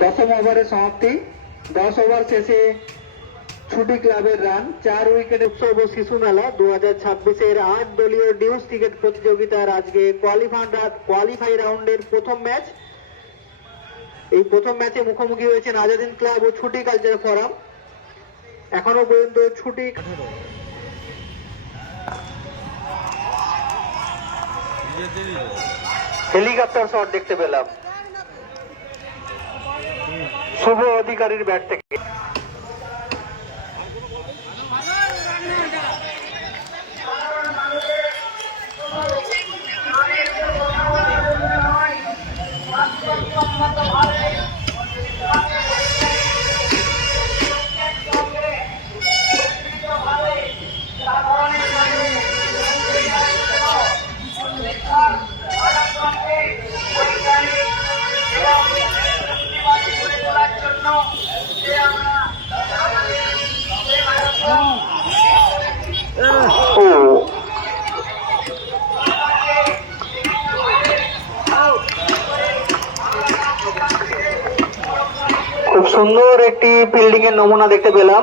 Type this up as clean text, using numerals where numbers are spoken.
দশম ওভারের সমাপ্তি। 10 ওভার শেষে ছুটি ক্লাবের রান। 4 উইকেটে উৎসব ও শিশু মেলা 2026-এর 8 দলীয় ডিউস ক্রিকেট প্রতিযোগিতার আজকে কোয়ালিফাই রাউন্ডের প্রথম ম্যাচ। এই প্রথম ম্যাচে মুখোমুখি হয়েছেন আজাদিন ক্লাব ও ছুটি কালচার ফোরাম। এখনো পর্যন্ত ছুটি হেলিকপ্টার শট দেখতে পেলাম শুভ অধিকারীর ব্যাট থেকে। খুব সুন্দর একটি ফিল্ডিং এর নমুনা দেখতে পেলাম।